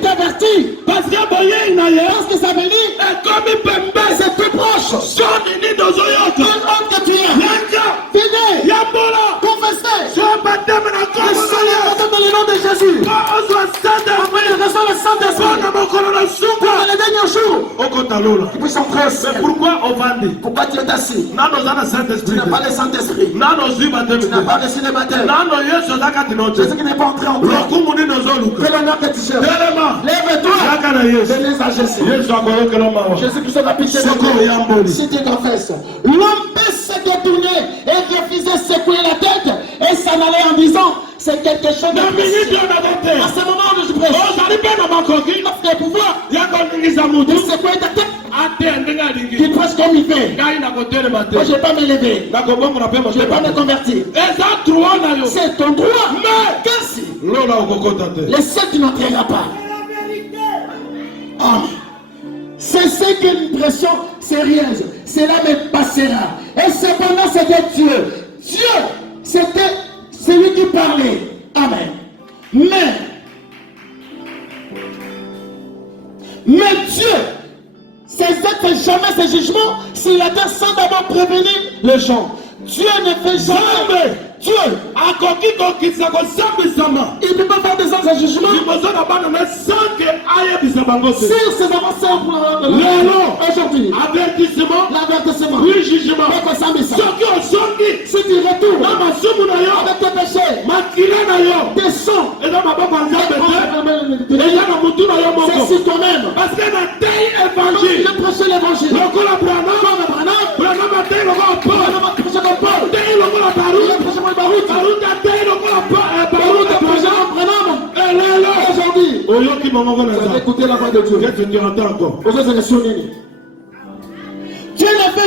t'avertit. Parce que sa venue, c'est plus proche. Quel homme que tu es, venez, confessez. Dans le nom de Jésus. Reçois le Saint-Esprit. Pour les derniers jours. Qui puisse entrer. Mais pourquoi on va dire? Pourquoi tu es assis? Tu n'as pas le Saint-Esprit. Tu n'as pas reçu le baptême. Jésus qui n'est pas entré en toi. Quel honneur que tu cherches. Lève-toi. Venez à Jésus. Jésus Christ a pitié de toi. Si tu confesses. L'homme peut se détourner et refuser de secouer la tête et s'en aller en disant c'est quelque chose de précieux. À ce moment où je prêche, il a fait pouvoir de secouer ta tête. Tu prêches comme il fait. Moi je ne vais pas me lever. Je ne vais pas me convertir. C'est ton droit. Mais qu'est-ce que les sept tu n'entreras pas. Amen. C'est ce qu'une pression sérieuse. Cela me passera. Et cependant c'était Dieu. Dieu, c'était celui qui parlait. Amen. Mais Dieu, ces actes jamais ces jugements s'il a fait sans d'abord prévenir les gens. Dieu ne fait jamais. Dieu, il ne peut pas faire des actes de jugement sur ses avancées aujourd'hui. L'avertissement, oui, jugement. Si tu retournes avec tes péchés, tes sons, c'est sur toi-même. Parce que la taille évangile. Je prêche l'évangile. Aujourd'hui, vous avez écouté la voix de Dieu. Tu entends encore. Vous avez sonné.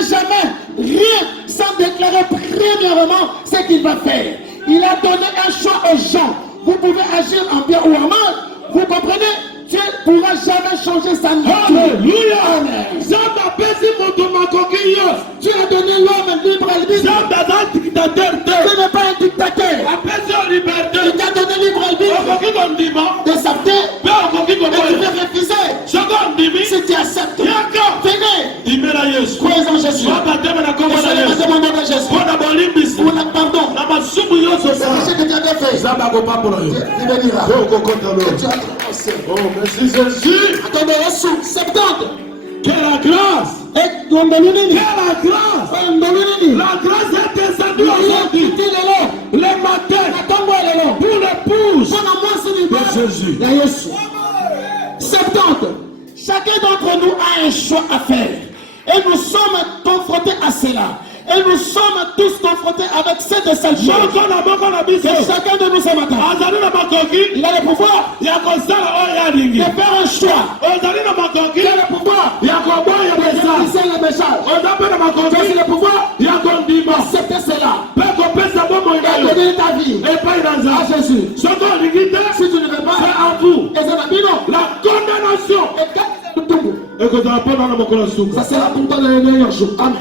fait jamais rien sans déclarer premièrement ce qu'il va faire. Il a donné un choix aux gens. Vous pouvez agir en bien ou en mal. Vous comprenez? Dieu ne pourra jamais changer sa nature. Alléluia. Amen. Dieu a donné l'homme libre arbitre. Ce n'est pas un dictateur. Il t'a donné libre arbitre de s'appeler. Et tu veux refuser. Si tu acceptes, venez. Croyez en Jésus. Et demandez à Jésus. Pour le pardon. C'est ce que tu avais fait. Tu bénira. Et tu as commencé. Oh, merci Jésus. Attendez, Yesu, 70. Quelle grâce. Quelle grâce. La grâce est descendue aujourd'hui. Le matin. Pour l'épouse de Jésus. 70. Chacun d'entre nous a un choix à faire. Et nous sommes confrontés à cela. Et nous sommes tous confrontés avec cette seule chose. Que chacun de nous ce matin, il a le pouvoir de faire un choix. Il a le pouvoir de laisser le message. Il a le pouvoir d'accepter cela. Et donner ta vie à Jésus. Si tu ne veux pas, c'est à vous. La condamnation. Ça sera pour toi le meilleur jour. Amen.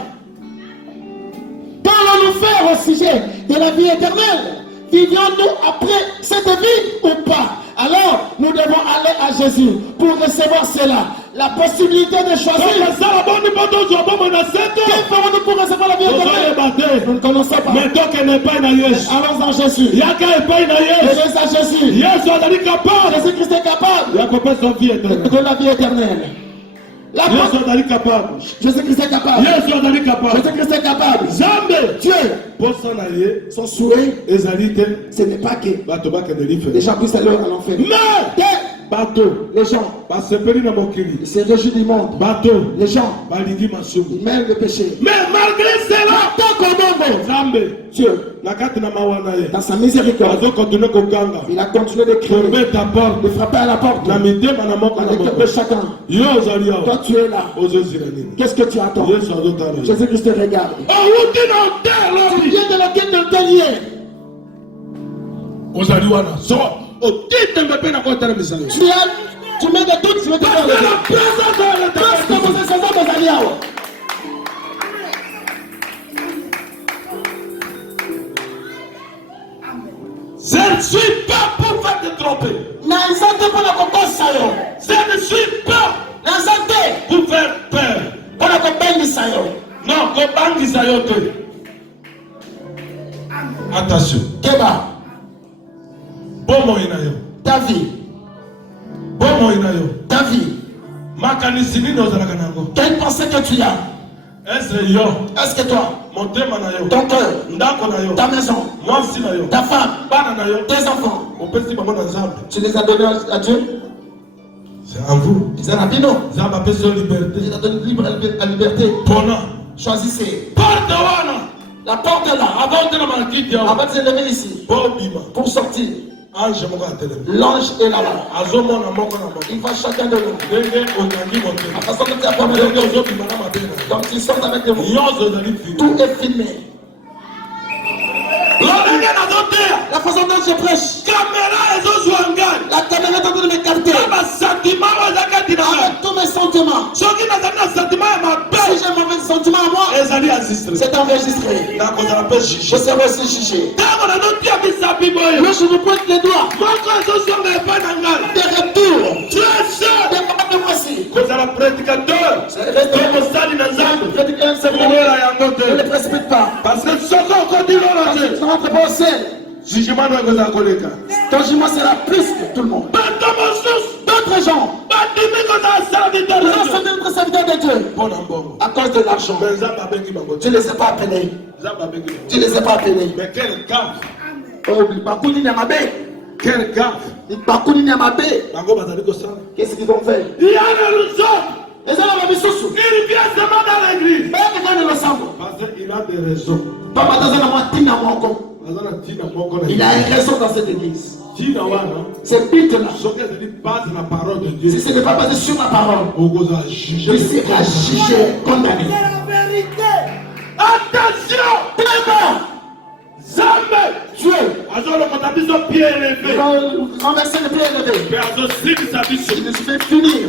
Qu'allons-nous faire au sujet de la vie éternelle? Vivions-nous après cette vie ou pas? Alors, nous devons aller à Jésus pour recevoir cela. La possibilité de choisir. Que ferons-nous pour recevoir la vie éternelle? Nous ne connaissons pas. Allons à Jésus. Allons à Jésus. Jésus-Christ est capable de la vie éternelle. Jésus-Christ est capable. Jésus-Christ est capable. Dieu, son souhait, ce n'est pas que les gens puissent aller à l'enfer. Mais les gens se réjouissent du monde. Les gens ils mêlent le péché. Mais malgré cela, Dieu, dans sa miséricorde, il a continué de crier, de frapper à la porte dans le cœur de chacun. Toi tu es là. Qu'est-ce que tu attends? Jésus-Christ te regarde. Tu viens de la quête d'un talier. Tu mets de doutes, tu veux te faire le je ne suis pas pour faire te tromper. Je ne suis pas pour faire peur. Non, attention. Ta vie. Ta vie. Quelle pensée que tu as? Est-ce que toi, ton cœur, ta maison, ta femme, tes enfants, tu les as donnés à Dieu? C'est en vous. Ils en ont dit non. Vous avez liberté. Il a donné libre à liberté. Choisissez. La porte est là. Avant de se lever ici. Pour sortir. L'ange est là-bas. Il va chacun de nous. La façon dont tu as promis de Dieu. Donc tu sors avec des mots. Tout est filmé. La façon dont je prêche. La caméra est en train de me capter. Avec tous mes sentiments. Si j'ai un mauvais sentiment à moi, c'est enregistré. Je serai aussi jugé. Mais je vous pointe les doigts. Des retours. Des paroles de voici. Ne les précipite pas. Parce que ce qu'on ne rentre pas au ciel. Ton jugement sera plus que tout le monde. D'autres gens sont notre serviteur de Dieu à cause de l'argent. Tu ne les as pas appelés. Tu ne les as pas appelés. Mais quel gaffe. Oh, quel gaffe. Qu'est-ce qu'ils ont fait? Il y a les autres. Ils viennent seulement dans l'église. Parce qu'il a des raisons. Il a une raison dans cette église. C'est but là. Si ce n'est pas basé sur la parole, tu seras jugé, condamné. Attention. Jamais. Dieu. Renverser le pied élevé. Il nous fait finir.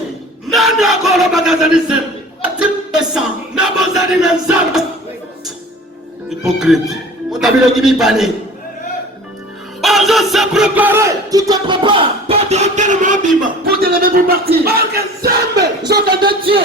Hypocrite. On t'a vu le gibi parler. On doit se préparer. Tu te prépares Pour te lever pour partir. J'entendais Dieu.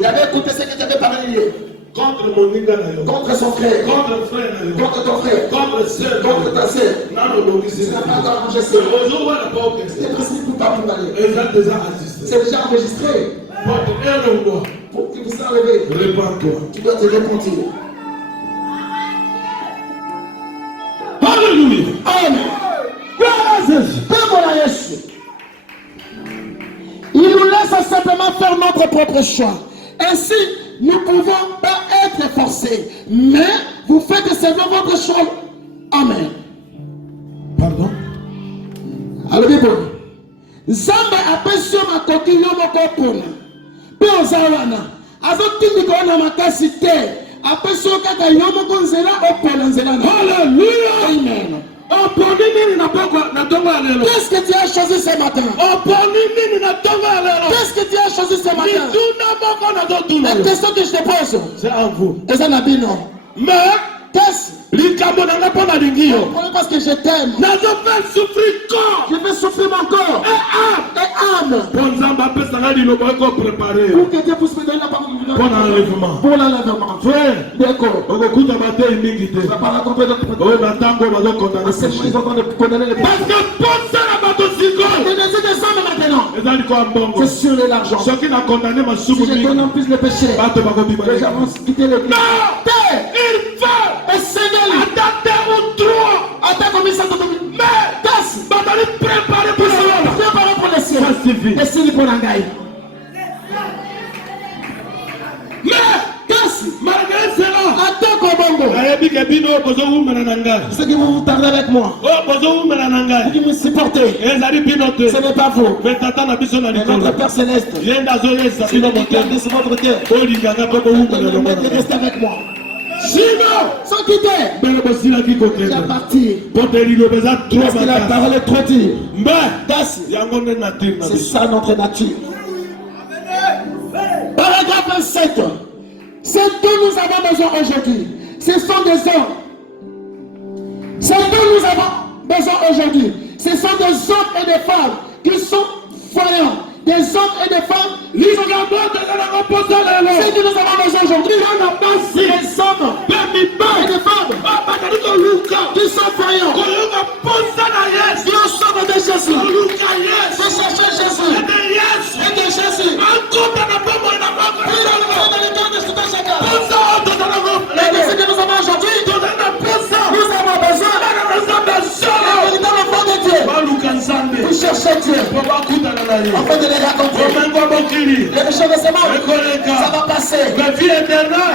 Il avait écouté ce que tu avais parlé. Contre mon nigga, Contre son frère. contre le frère, Contre ton frère. contre sœur, Contre ta sœur. non, non, non, Tu n'as pas encore arrangé ça. c'est C'est précis pour pas vous parler. déjà assisté. C'est déjà enregistré. Pour que vous s'enlevez. Répands-toi. Tu dois te repentir. Alléluia. Amen. Gloire à Jésus. Il nous laisse simplement faire notre propre choix. Ainsi, nous ne pouvons pas être forcés. Mais vous faites seulement votre choix. Amen. Pardon? Alléluia. Zamba apeso makoki yo moko pona. Pe ozawana. Azotindi ko na makasi te. Apeso kaka yo moko nzela opona nzela. Alléluia. Amen. Qu'est-ce que tu as choisi ce matin? Qu'est-ce que tu as choisi ce matin? La question que je te pose, c'est à vous. et ça n'a pas non. Mais Qu'est-ce? Parce que je t'aime. Je vais souffrir mon corps et âme. Pour que Dieu puisse me donner la parole pour l'enlèvement. pour l'enlèvement. Frère, D'accord. on va écouter ma tête Tu ne vas pas raconter notre oui, mais attends, on va condamner C'est ils sont en train de condamner les parce que pour ça, la bateau Connaissez des hommes maintenant. C'est sur l'argent. ce qui n'a condamné ma Si soupe, je donne en plus le péché, les gens vont quitter l'église. il faut Et Seigneur, attendre ou trois. attends comme ça, Mais, casse. préparez pour cela. Préparez pour les cieux. Ça suffit. Et c'est pour l'angaï. Mais, Casse. malgré cela, Attends Kobongo. Ceux qui vous tardez avec moi, vous qui me supportez, ce n'est pas vous. Mais notre Père Céleste, si vous gardez sur votre terre, de rester avec moi. sinon, Sans quitter, j'ai parti. Parce que la parole est trop dure. Casse. C'est ça notre nature. Paragraphe 27. Ce dont nous avons besoin aujourd'hui, ce sont des hommes. Ce dont nous avons besoin aujourd'hui, ce sont des hommes et des femmes qui sont voyants. Des hommes et des femmes qui sont ce que nous avons besoin aujourd'hui. Des hommes et des femmes qui sont voyants. Qui ont soif de Jésus. De chercher Jésus. Et de Jésus. Et de ce que nous avons aujourd'hui, nous avons besoin d'un véritable enfant de Dieu. Vous cherchez Dieu afin de les rencontrer. Les méchants de ce monde, ça va passer. Et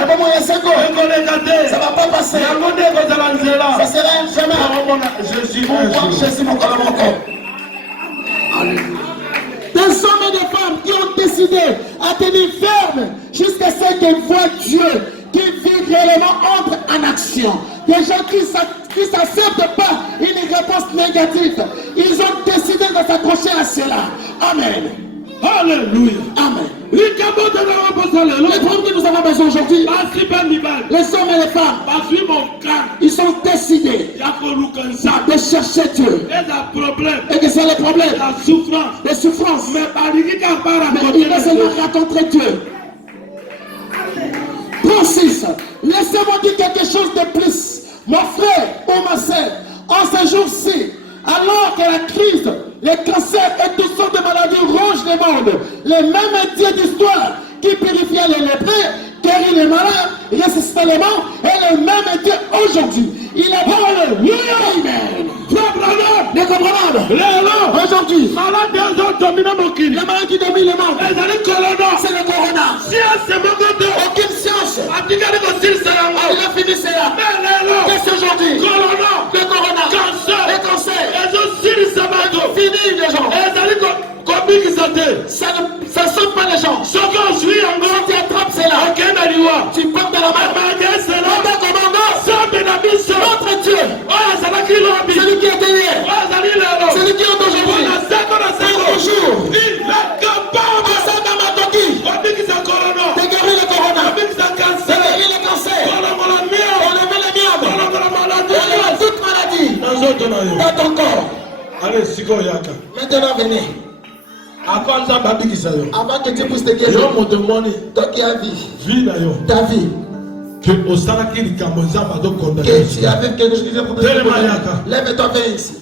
pour moi, ça va pas passer. Ça sera jamais. Pour Jésus, mon corps, mon corps. Des hommes et des femmes qui ont décidé à tenir ferme jusqu'à ce qu'ils voient Dieu, qui vit réellement entre en action. Des gens qui ne s'acceptent pas une réponse négative. Ils ont décidé de s'accrocher à cela. Amen. Alléluia. Amen. Les problèmes que nous avons besoin aujourd'hui, les hommes et les femmes, ils sont décidés de chercher Dieu. Et que c'est le problème, les souffrances. Mais ils veulent seulement rencontrer Dieu. Francis, laissez-moi dire quelque chose de plus. Mon frère ou ma sœur, en ce jour-ci, alors que la crise, les cancers et toutes sortes de maladies rongent le monde, le même Dieu d'histoire qui purifiait les lépreux, guérit les malades, ressuscite les morts, est le même Dieu aujourd'hui. Il est bon. Amen. Aujourd'hui, la maladie qui domine le monde, c'est le corona. Aucune science. Il a fini cela. Qu'est-ce aujourd'hui? Le corona, le cancer. Fini les gens. Ça ne sauve pas les gens. Si tu attrapes cela, Dans ton corps. Allez, siko yaka. Maintenant venez. Avant que tu puisses te guérir. Toi qui as vie. Ta vie. Que tu avais quelque chose qui te proposait. Lève-toi, viens ici.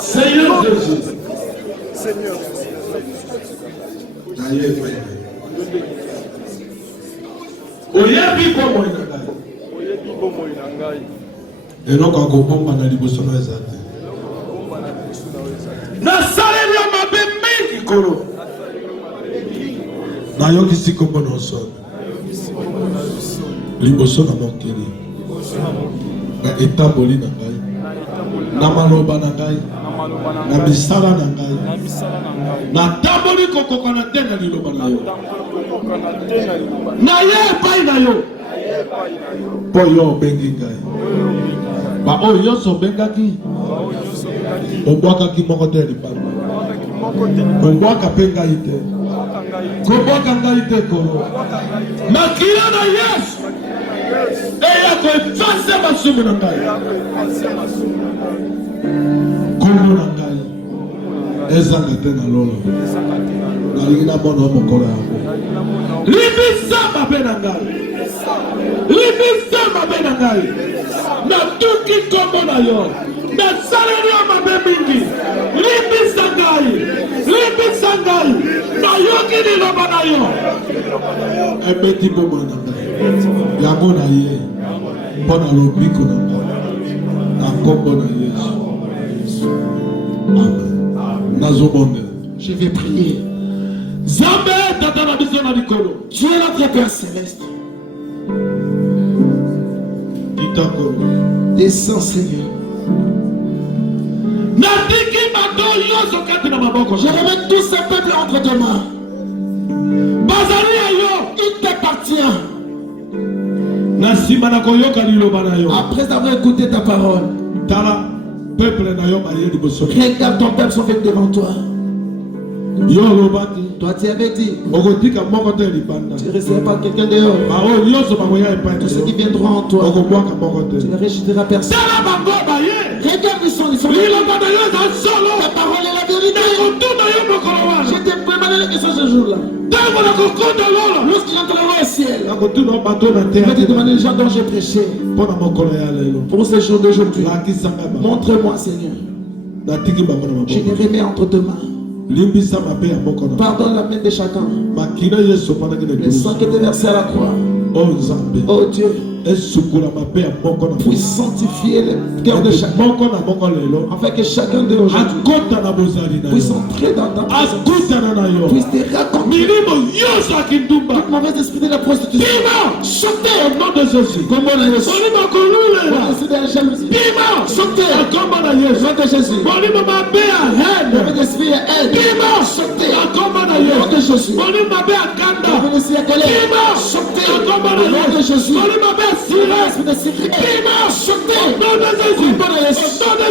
Seigneur Jésus. Oyebi komo ina ngai. Eloko akobomba na liboso na ezate. Nasaleli yo mabe mingi kolo. Nayokisi kombo na osoni. Liboso na mokili. Na etamboli na ngai. Na maloba na ngai. Na misala na ngai. Na tamboli kokoka na te na liloba na yo. Na ye epai na yo. Po yo obengi ngai. Ba oyo nyonso obengaki. Obwakaki moko te libanda. Obwaka mpe ngai te. Kobwaka ngai te kolo. Makila na Yesu eya koefase masumu na ngai. Kombo na ngai ezanga te na lolo. Nalingi namona yo mokolo yango. Libisa mabe na ngai. Libisa mabe na ngai. Natuki kombo na yo. Nasaleli yo mabe mingi. Libisa ngai. Libisa ngai. Nayoki liloba na yo. Ebeti bombo na ngai. Yango na ye. Mpo na lobiko na ngai. Na kombo na Yesu. Amen. Je vais prier. Dieu notre Père Céleste. Descends Seigneur. Je remets tous ces peuples entre tes mains. Il t'appartient. Après avoir écouté ta parole, regarde ton peuple sont faits devant toi. Toi tu avais dit, tu ne recevras pas quelqu'un dehors. Tous ceux qui viendront en toi, tu ne rejetteras personne. Regarde, ils sont ta parole est la vérité. Je t'ai préparé la question ce jour-là. Lorsque j'entrerai au ciel, je vais te demander les gens dont j'ai prêché pour ce jour d'aujourd'hui. Montre-moi Seigneur. Je les remets entre tes mains. Pardonne la main de chacun. Le sang qui était versé à la croix. Oh Dieu, puis sanctifier le cœur de chacun, afin que chacun de aujourd'hui puisse entrer dans ta présence, puisse te raconter toute mauvaise esprit de la prostitution. Chantez au nom de Jésus. Comme on a Jésus. C'est de la jalousie. Chantez au nom de Jésus. Mauvais esprit à haine. Chantez au nom de Jésus. Mauvais esprit à colère. Chantez au nom de Jésus. Esprit de secret. Chantez au nom de Jésus. Chantez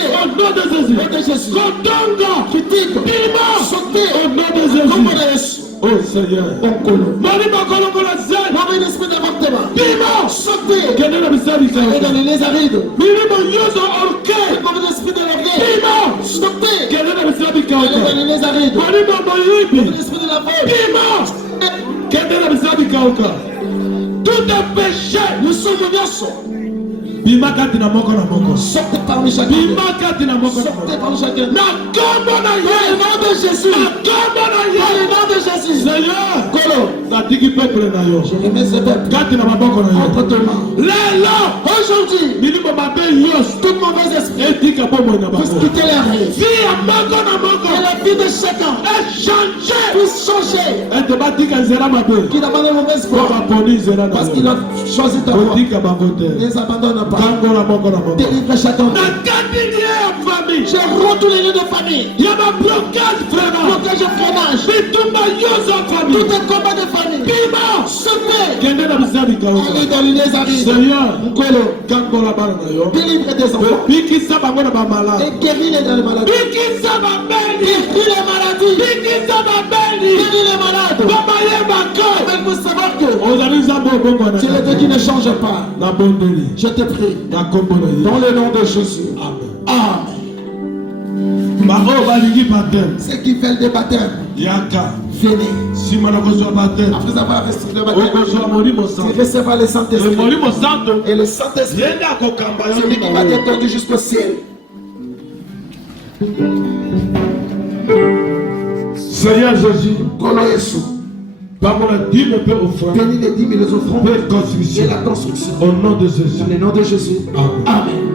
au nom de Jésus. Critique. Chantez au nom de Jésus. Oh Seigneur, mauvais esprit d'avortement. Chantez. Dans les arides. Mauvais esprit de l'orgueil. Chantez. Dans les arides. Mauvais esprit de la faute. Tout est péché. Nous sommes innocents. Sortez parmi chacun. Sortez parmi chacun. Dans le nom de Jésus. Dans le nom de Jésus. Seigneur, je remets ce peuple entre tes mains. Aujourd'hui, toute mauvaise esprit puisse quitter la rue. Et la vie de chacun puisse changer. Qui n'a pas de mauvaise foi parce qu'il a choisi ta voie. Ne les abandonne pas. Délivre chacun. J'ai rompu les liens de famille. Il y a un blocage et freinage. Tout est combat de famille. Allez dans les arrives. Délivre des enfants. Et guéris les malades. Guéris les maladies. Guéris les malades. Mais vous savoir que tu es le Dieu qui ne change pas. Je te prie. Dans le nom de Jésus. Amen. Ceux qui veulent des baptêmes, venez. Après avoir reçu le baptême, tu recevras le Saint-Esprit. Et le Saint-Esprit, celui qui va te conduire jusqu'au ciel. Seigneur Jésus, bénis les dîmes et les offrandes et la construction. Au nom de Jésus. Amen.